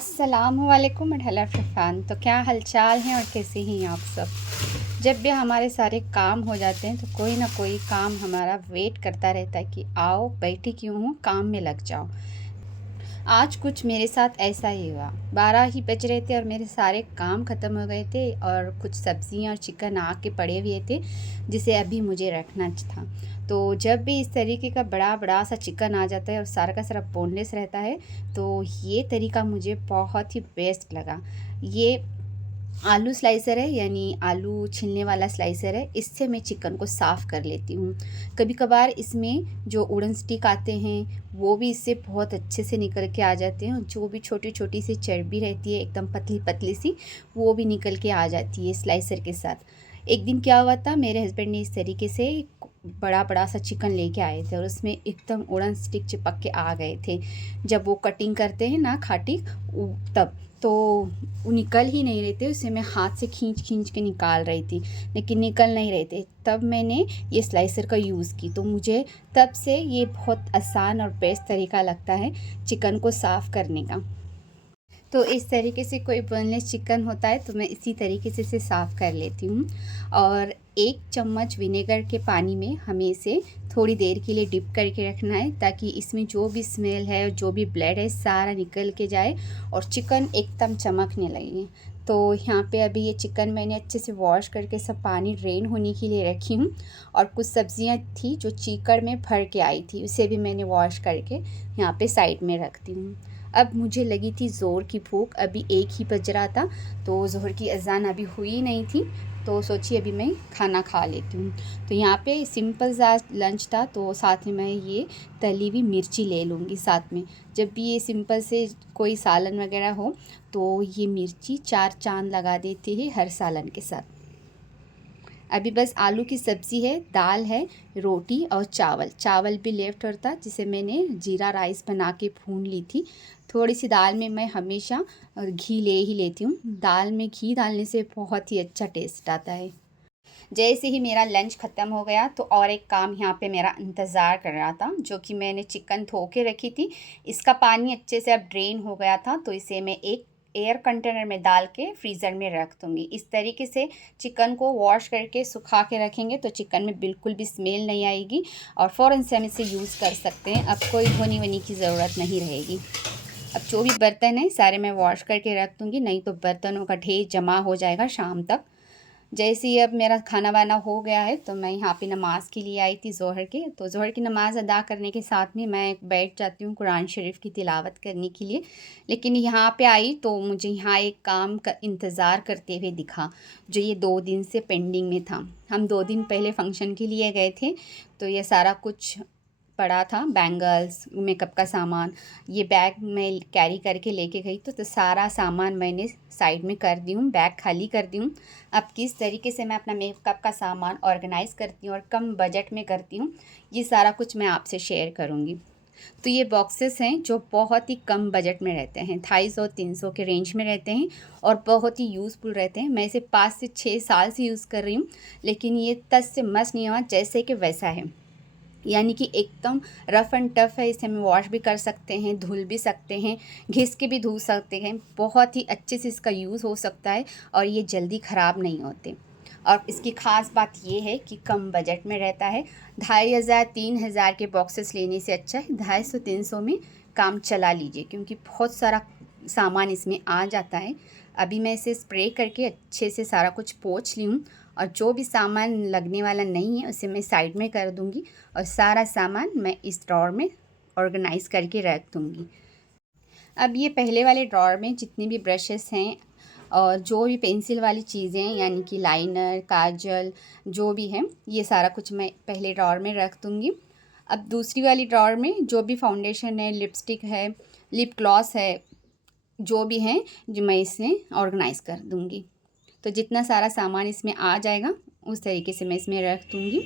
अस्सलामुअलैकुम मढ़ला फ़िफ़ान। तो क्या हालचाल हैं और कैसे हैं आप सब। जब भी हमारे सारे काम हो जाते हैं तो कोई ना कोई काम हमारा वेट करता रहता है कि आओ बैठी क्यों हूँ, काम में लग जाओ। आज कुछ मेरे साथ ऐसा ही हुआ। 12 ही बज रहे थे और मेरे सारे काम ख़त्म हो गए थे और कुछ सब्ज़ियाँ और चिकन आके पड़े हुए थे जिसे अभी मुझे रखना था। तो जब भी इस तरीके का बड़ा बड़ा सा चिकन आ जाता है और सारा का सारा बोनलेस रहता है तो ये तरीका मुझे बहुत ही बेस्ट लगा। ये आलू स्लाइसर है, यानी आलू छीलने वाला स्लाइसर है। इससे मैं चिकन को साफ़ कर लेती हूँ। कभी कभार इसमें जो वुडन स्टिक आते हैं वो भी इससे बहुत अच्छे से निकल के आ जाते हैं। जो भी छोटी छोटी सी चर्बी रहती है एकदम पतली पतली सी, वो भी निकल के आ जाती है स्लाइसर के साथ। एक दिन क्या हुआ था, मेरे हस्बैंड ने इस तरीके से बड़ा बड़ा सा चिकन लेके आए थे और उसमें एकदम वुडन स्टिक चिपक के आ गए थे। जब वो कटिंग करते हैं ना खाटी, तब तो वो निकल ही नहीं रहे थे। उसे मैं हाथ से खींच खींच के निकाल रही थी लेकिन निकल नहीं रहे थे। तब मैंने ये स्लाइसर का यूज़ की तो मुझे तब से ये बहुत आसान और बेस्ट तरीका लगता है चिकन को साफ़ करने का। तो इस तरीके से कोई बोनलेस चिकन होता है तो मैं इसी तरीके से इसे साफ़ कर लेती हूँ। और 1 चम्मच विनेगर के पानी में हमें इसे थोड़ी देर के लिए डिप करके रखना है ताकि इसमें जो भी स्मेल है और जो भी ब्लड है सारा निकल के जाए और चिकन एकदम चमकने लगे। तो यहाँ पे अभी ये चिकन मैंने अच्छे से वॉश करके सब पानी ड्रेन होने के लिए रखी हूँ। और कुछ सब्जियाँ थी जो चीकड़ में भर के आई थी, उसे भी मैंने वॉश करके यहाँ पे साइड में रखती हूँ। अब मुझे लगी थी ज़ोर की भूख, अभी 1 ही बज रहा था तो ज़ोहर की अज़ान अभी हुई नहीं थी। तो सोची अभी मैं खाना खा लेती हूँ। तो यहाँ पे सिंपल सा लंच था तो साथ में मैं ये तली हुई मिर्ची ले लूँगी साथ में। जब भी ये सिंपल से कोई सालन वगैरह हो तो ये मिर्ची 4 चाँद लगा देती है हर सालन के साथ। अभी बस आलू की सब्ज़ी है, दाल है, रोटी और चावल भी लेफ्ट और था जिसे मैंने जीरा राइस बना के भून ली थी। थोड़ी सी दाल में मैं हमेशा घी ले ही लेती हूँ। दाल में घी डालने से बहुत ही अच्छा टेस्ट आता है। जैसे ही मेरा लंच ख़त्म हो गया तो और एक काम यहाँ पे मेरा इंतज़ार कर रहा था, जो कि मैंने चिकन धो के रखी थी। इसका पानी अच्छे से अब ड्रेन हो गया था तो इसे मैं एक एयर कंटेनर में डाल के फ्रीज़र में रख दूँगी। इस तरीके से चिकन को वॉश करके सुखा के रखेंगे तो चिकन में बिल्कुल भी स्मेल नहीं आएगी और फ़ौरन से हम इसे यूज़ कर सकते हैं। अब कोई धोनी वनी की ज़रूरत नहीं रहेगी। अब जो भी बर्तन है सारे मैं वॉश करके रख दूँगी, नहीं तो बर्तनों का ढेर जमा हो जाएगा शाम तक। जैसे ही अब मेरा खाना वाना हो गया है तो मैं यहाँ पे नमाज़ के लिए आई थी ज़ोहर के। तो ज़ोहर की नमाज़ अदा करने के साथ में मैं बैठ जाती हूँ कुरान शरीफ की तिलावत करने के लिए। लेकिन यहाँ पे आई तो मुझे यहाँ एक काम का इंतज़ार करते हुए दिखा जो ये 2 दिन से पेंडिंग में था। हम 2 दिन पहले फ़ंक्शन के लिए गए थे तो ये सारा कुछ पड़ा था, बैंगल्स, मेकअप का सामान। ये बैग मैं कैरी करके लेके गई तो सारा सामान मैंने साइड में कर दी हूँ, बैग खाली कर दी हूँ। अब किस तरीके से मैं अपना मेकअप का सामान ऑर्गेनाइज़ करती हूँ और कम बजट में करती हूँ, ये सारा कुछ मैं आपसे शेयर करूँगी। तो ये बॉक्सेस हैं जो बहुत ही कम बजट में रहते हैं, 250-300 के रेंज में रहते हैं और बहुत ही यूज़फुल रहते हैं। मैं इसे 5 से 6 साल से यूज़ कर रही हूँ लेकिन ये तस से मस नहीं हुआ, जैसे कि वैसा है। यानी कि एकदम रफ़ एंड टफ़ है। इसे हम वॉश भी कर सकते हैं, धुल भी सकते हैं, घिस के भी धो सकते हैं। बहुत ही अच्छे से इसका यूज़ हो सकता है और ये जल्दी ख़राब नहीं होते। और इसकी ख़ास बात ये है कि कम बजट में रहता है। 2500-3000 के बॉक्सेस लेने से अच्छा है 250-300 में काम चला लीजिए, क्योंकि बहुत सारा सामान इसमें आ जाता है। अभी मैं इसे स्प्रे करके अच्छे से सारा कुछ पोंछ ली हूँ और जो भी सामान लगने वाला नहीं है उसे मैं साइड में कर दूँगी और सारा सामान मैं इस ड्रॉर में ऑर्गेनाइज़ करके रख दूँगी। अब ये पहले वाले ड्रॉर में जितने भी ब्रशेस हैं और जो भी पेंसिल वाली चीज़ें हैं, यानी कि लाइनर, काजल, जो भी है, ये सारा कुछ मैं पहले ड्रॉर में रख दूँगी। अब दूसरी वाली ड्रॉर में जो भी फाउंडेशन है, लिपस्टिक है, लिप ग्लॉस है, जो भी हैं, जो मैं इसमें ऑर्गेनाइज़ कर दूँगी। तो जितना सारा सामान इसमें आ जाएगा उस तरीके से मैं इसमें रख दूँगी।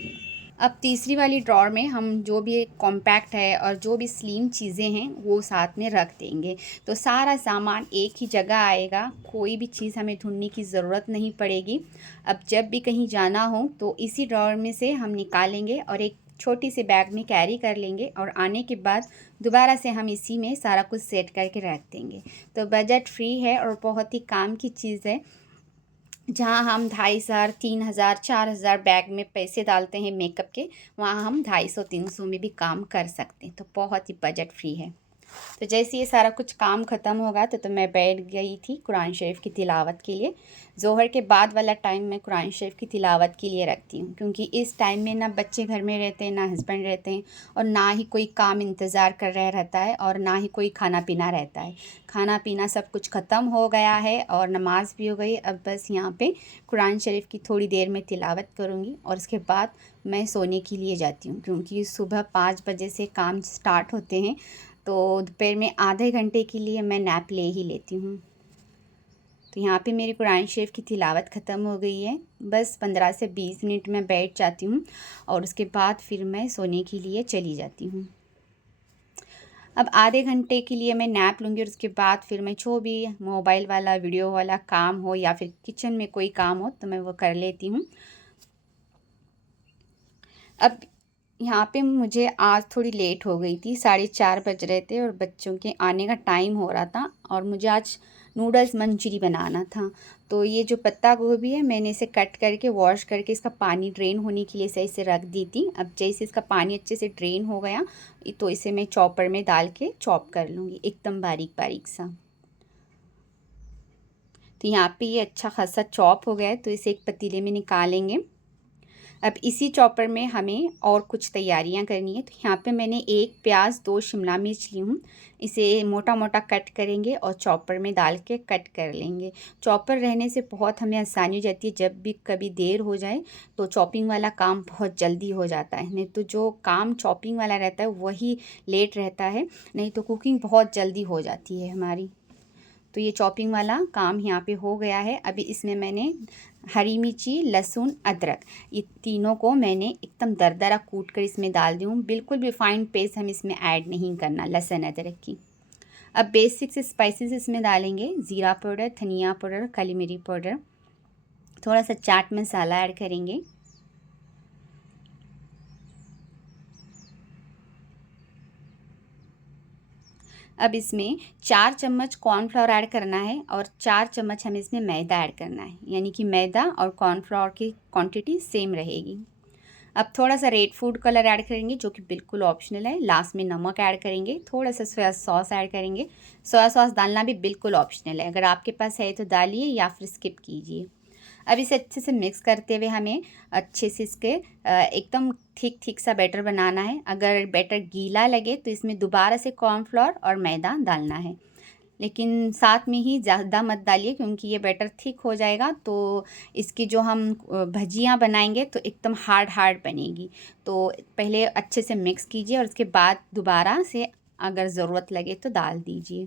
अब तीसरी वाली ड्रॉर में हम जो भी कॉम्पैक्ट है और जो भी स्लिम चीज़ें हैं वो साथ में रख देंगे तो सारा सामान एक ही जगह आएगा, कोई भी चीज़ हमें ढूंढने की ज़रूरत नहीं पड़ेगी। अब जब भी कहीं जाना हो तो इसी ड्रॉर में से हम निकालेंगे और एक छोटी सी बैग में कैरी कर लेंगे और आने के बाद दोबारा से हम इसी में सारा कुछ सेट करके रख देंगे। तो बजट फ्री है और बहुत ही काम की चीज़ है। जहाँ हम 2,500, 3,000, 4,000 बैग में पैसे डालते हैं मेकअप के, वहाँ हम 250-300 में भी काम कर सकते हैं। तो बहुत ही बजट फ्री है। तो जैसे ये सारा कुछ काम ख़त्म होगा तो मैं बैठ गई थी कुरान शरीफ की तिलावत के लिए। ज़ोहर के बाद वाला टाइम मैं कुरान शरीफ की तिलावत के लिए रखती हूँ, क्योंकि इस टाइम में ना बच्चे घर में रहते हैं, ना हस्बैंड रहते हैं, और ना ही कोई काम इंतज़ार कर रहा रहता है, और ना ही कोई खाना पीना रहता है। खाना पीना सब कुछ ख़त्म हो गया है और नमाज़ भी हो गई। अब बस यहाँ पे कुरान शरीफ की थोड़ी देर में तिलावत करूँगी और उसके बाद मैं सोने के लिए जाती हूँ, क्योंकि सुबह 5 बजे से काम स्टार्ट होते हैं। तो दोपहर में आधे घंटे के लिए मैं नैप ले ही लेती हूँ। तो यहाँ पे मेरी कुरान शरीफ की तिलावत ख़त्म हो गई है। बस 15 से 20 मिनट में बैठ जाती हूँ और उसके बाद फिर मैं सोने के लिए चली जाती हूँ। अब आधे घंटे के लिए मैं नैप लूँगी और उसके बाद फिर मैं जो भी मोबाइल वाला वीडियो वाला काम हो या फिर किचन में कोई काम हो तो मैं वो कर लेती हूँ। अब यहाँ पे मुझे आज थोड़ी लेट हो गई थी, 4:30 बज रहे थे और बच्चों के आने का टाइम हो रहा था और मुझे आज नूडल्स मंचूरी बनाना था। तो ये जो पत्ता गोभी है मैंने इसे कट करके वॉश करके इसका पानी ड्रेन होने के लिए सही से रख दी थी। अब जैसे इसका पानी अच्छे से ड्रेन हो गया तो इसे मैं चॉपर में डाल के चॉप कर लूँगी एकदम बारीक बारीक सा। तो यहाँ पे ये अच्छा खासा चॉप हो गया है तो इसे एक पतीले में निकालेंगे। अब इसी चॉपर में हमें और कुछ तैयारियां करनी है। तो यहाँ पे मैंने 1 प्याज 2 शिमला मिर्च ली हूँ। इसे मोटा मोटा कट करेंगे और चॉपर में डाल के कट कर लेंगे। चॉपर रहने से बहुत हमें आसानी हो जाती है, जब भी कभी देर हो जाए तो चॉपिंग वाला काम बहुत जल्दी हो जाता है। नहीं तो जो काम चॉपिंग वाला रहता है वही लेट रहता है, नहीं तो कुकिंग बहुत जल्दी हो जाती है हमारी। तो ये चॉपिंग वाला काम यहाँ पे हो गया है। अभी इसमें मैंने हरी मिर्ची, लहसुन, अदरक, ये तीनों को मैंने एकदम दरदरा कूट कर इसमें डाल दी हूँ। बिल्कुल भी फाइन पेस्ट हम इसमें ऐड नहीं करना लहसुन अदरक की। अब बेसिक से स्पाइसेस इसमें डालेंगे, ज़ीरा पाउडर, धनिया पाउडर, काली मिर्च पाउडर, थोड़ा सा चाट मसाला ऐड करेंगे। अब इसमें 4 चम्मच कॉर्नफ्लोर ऐड करना है और 4 चम्मच हमें इसमें मैदा ऐड करना है, यानी कि मैदा और कॉर्नफ्लोर की क्वांटिटी सेम रहेगी। अब थोड़ा सा रेड फूड कलर ऐड करेंगे जो कि बिल्कुल ऑप्शनल है। लास्ट में नमक ऐड करेंगे, थोड़ा सा सोया सॉस ऐड करेंगे। सोया सॉस डालना भी बिल्कुल ऑप्शनल है, अगर आपके पास है तो डालिए या फिर स्किप कीजिए। अब इसे अच्छे से मिक्स करते हुए हमें अच्छे से इसके एकदम ठीक ठीक सा बैटर बनाना है। अगर बैटर गीला लगे तो इसमें दोबारा से कॉर्नफ्लोर और मैदा डालना है, लेकिन साथ में ही ज़्यादा मत डालिए क्योंकि ये बैटर थिक हो जाएगा तो इसकी जो हम भजियाँ बनाएंगे तो एकदम हार्ड हार्ड बनेगी। तो पहले अच्छे से मिक्स कीजिए और उसके बाद दोबारा से अगर ज़रूरत लगे तो डाल दीजिए।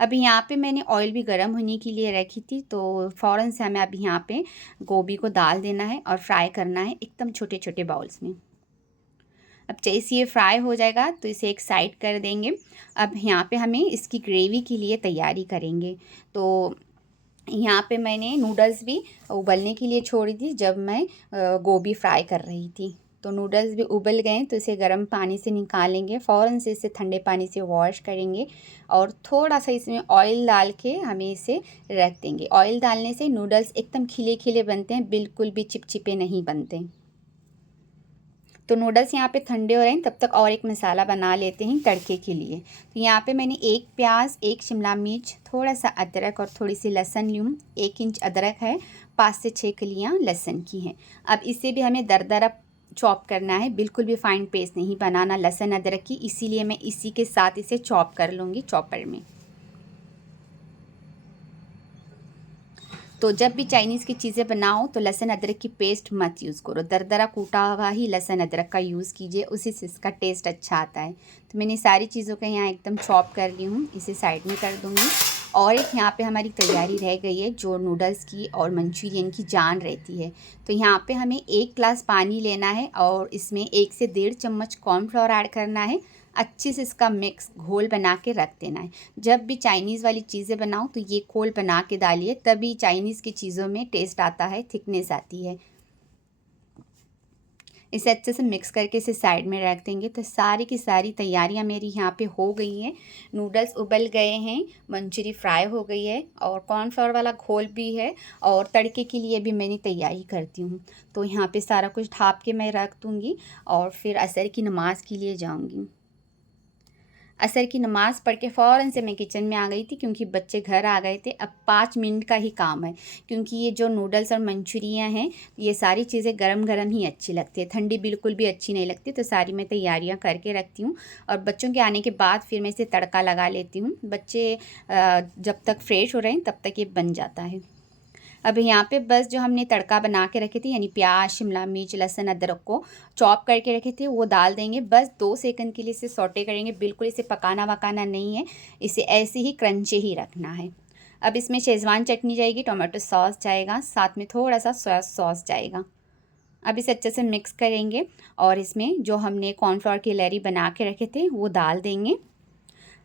अभी यहाँ पे मैंने ऑयल भी गर्म होने के लिए रखी थी, तो फ़ौरन से हमें अभी यहाँ पे गोभी को डाल देना है और फ्राई करना है एकदम छोटे छोटे बाउल्स में। अब जैसे ये फ्राई हो जाएगा तो इसे एक साइड कर देंगे। अब यहाँ पे हमें इसकी ग्रेवी के लिए तैयारी करेंगे। तो यहाँ पे मैंने नूडल्स भी उबलने के लिए छोड़ी थी जब मैं गोभी फ्राई कर रही थी। तो नूडल्स भी उबल गए तो इसे गर्म पानी से निकालेंगे, फ़ौरन से इसे ठंडे पानी से वॉश करेंगे और थोड़ा सा इसमें ऑयल डाल के हमें इसे रख देंगे। ऑयल डालने से नूडल्स एकदम खिले खिले बनते हैं, बिल्कुल भी चिपचिपे नहीं बनते। तो नूडल्स यहाँ पे ठंडे हो रहे हैं, तब तक और एक मसाला बना लेते हैं तड़के के लिए। तो यहाँ पे मैंने 1 प्याज, 1 शिमला मिर्च, थोड़ा सा अदरक और थोड़ी सी लहसुन ली हूँ। 1 इंच अदरक है, 5 से 6 कलियाँ लहसुन की हैं। अब इसे भी हमें दरदरा चॉप करना है, बिल्कुल भी फाइन पेस्ट नहीं बनाना लहसुन अदरक की, इसीलिए मैं इसी के साथ इसे चॉप कर लूँगी चॉपर में। तो जब भी चाइनीज़ की चीज़ें बनाओ तो लहसुन अदरक की पेस्ट मत यूज़ करो, दरदरा कूटा हुआ ही लहसुन अदरक का यूज़ कीजिए, उसी से इसका टेस्ट अच्छा आता है। तो मैंने सारी चीज़ों को यहाँ एकदम चॉप कर ली हूँ, इसे साइड में कर दूँगी। और एक यहाँ पे हमारी तैयारी रह गई है जो नूडल्स की और मंचूरियन की जान रहती है। तो यहाँ पे हमें 1 ग्लास पानी लेना है और इसमें 1 से 1.5 चम्मच कॉर्नफ्लोर ऐड करना है। अच्छे से इसका मिक्स घोल बना के रख देना है। जब भी चाइनीज़ वाली चीज़ें बनाओ तो ये घोल बना के डालिए, तभी चाइनीज़ की चीज़ों में टेस्ट आता है, थिकनेस आती है। इसे अच्छे से मिक्स करके इसे साइड में रख देंगे। तो सारी की सारी तैयारियां मेरी यहाँ पे हो गई हैं। नूडल्स उबल गए हैं, मंचूरी फ्राई हो गई है और कॉर्नफ्लोर वाला घोल भी है और तड़के के लिए भी मैंने तैयारी करती हूँ। तो यहाँ पे सारा कुछ ढाँप के मैं रख दूँगी और फिर असर की नमाज़ के लिए जाऊँगी। असर की नमाज़ पढ़ के फ़ौरन से मैं किचन में आ गई थी क्योंकि बच्चे घर आ गए थे। अब 5 मिनट का ही काम है क्योंकि ये जो नूडल्स और मंचूरियाँ हैं ये सारी चीज़ें गरम गरम ही अच्छी लगती है, ठंडी बिल्कुल भी अच्छी नहीं लगती। तो सारी मैं तैयारियाँ करके रखती हूँ और बच्चों के आने के बाद फिर मैं इसे तड़का लगा लेती हूँ। बच्चे जब तक फ्रेश हो रहे हैं तब तक ये बन जाता है। अब यहाँ पे बस जो हमने तड़का बना के रखे थे यानी प्याज, शिमला मिर्च, लहसुन, अदरक को चॉप करके रखे थे वो डाल देंगे। बस 2 सेकंड के लिए इसे सौटे करेंगे, बिल्कुल इसे पकाना वकाना नहीं है, इसे ऐसे ही क्रंची ही रखना है। अब इसमें शेज़वान चटनी जाएगी, टोमेटो सॉस जाएगा, साथ में थोड़ा सा सोया सॉस जाएगा। अब इसे अच्छे से मिक्स करेंगे और इसमें जो हमने कॉर्नफ्लोर की लहरी बना के रखे थे वो डाल देंगे।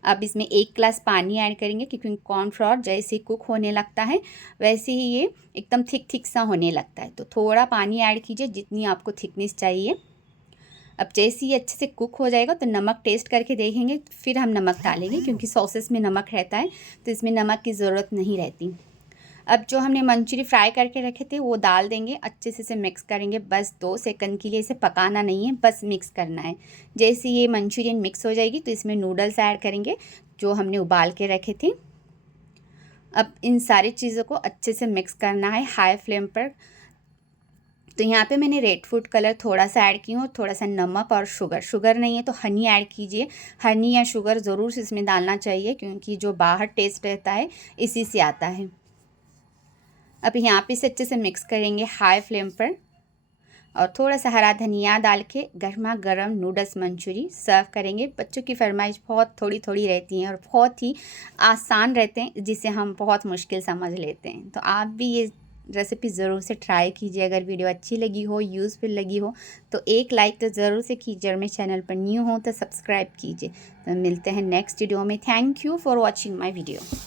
अब इसमें 1 ग्लास पानी ऐड करेंगे क्योंकि कॉर्नफ्लोर जैसे कुक होने लगता है वैसे ही ये एकदम थिक सा होने लगता है। तो थोड़ा पानी ऐड कीजिए जितनी आपको थिकनेस चाहिए। अब जैसे ही अच्छे से कुक हो जाएगा तो नमक टेस्ट करके देखेंगे, फिर हम नमक डालेंगे क्योंकि सॉसेस में नमक रहता है तो इसमें नमक की ज़रूरत नहीं रहती। अब जो हमने मंचूरी फ्राई करके रखे थे वो डाल देंगे, अच्छे से इसे मिक्स करेंगे। बस 2 सेकंड के लिए इसे पकाना नहीं है, बस मिक्स करना है। जैसे ये मंचूरियन मिक्स हो जाएगी तो इसमें नूडल्स ऐड करेंगे जो हमने उबाल के रखे थे। अब इन सारी चीज़ों को अच्छे से मिक्स करना है हाई फ्लेम पर। तो यहाँ पे मैंने रेड फूड कलर थोड़ा सा ऐड की हूँ, थोड़ा सा नमक और शुगर नहीं है तो हनी ऐड कीजिए। हनी या शुगर ज़रूर से इसमें डालना चाहिए क्योंकि जो बाहर टेस्ट रहता है इसी से आता है। अब यहाँ पे इसे अच्छे से मिक्स करेंगे हाई फ्लेम पर और थोड़ा सा हरा धनिया डाल के गर्मा गर्म नूडल्स मंचूरी सर्व करेंगे। बच्चों की फरमाइश बहुत थोड़ी थोड़ी रहती हैं और बहुत ही आसान रहते हैं जिसे हम बहुत मुश्किल समझ लेते हैं। तो आप भी ये रेसिपी ज़रूर से ट्राई कीजिए। अगर वीडियो अच्छी लगी हो, यूज़फुल लगी हो तो एक लाइक तो ज़रूर से कीजिए और मेरे चैनल पर न्यू हो तो सब्सक्राइब कीजिए। तो मिलते हैं नेक्स्ट वीडियो में। Thank you for watching my video.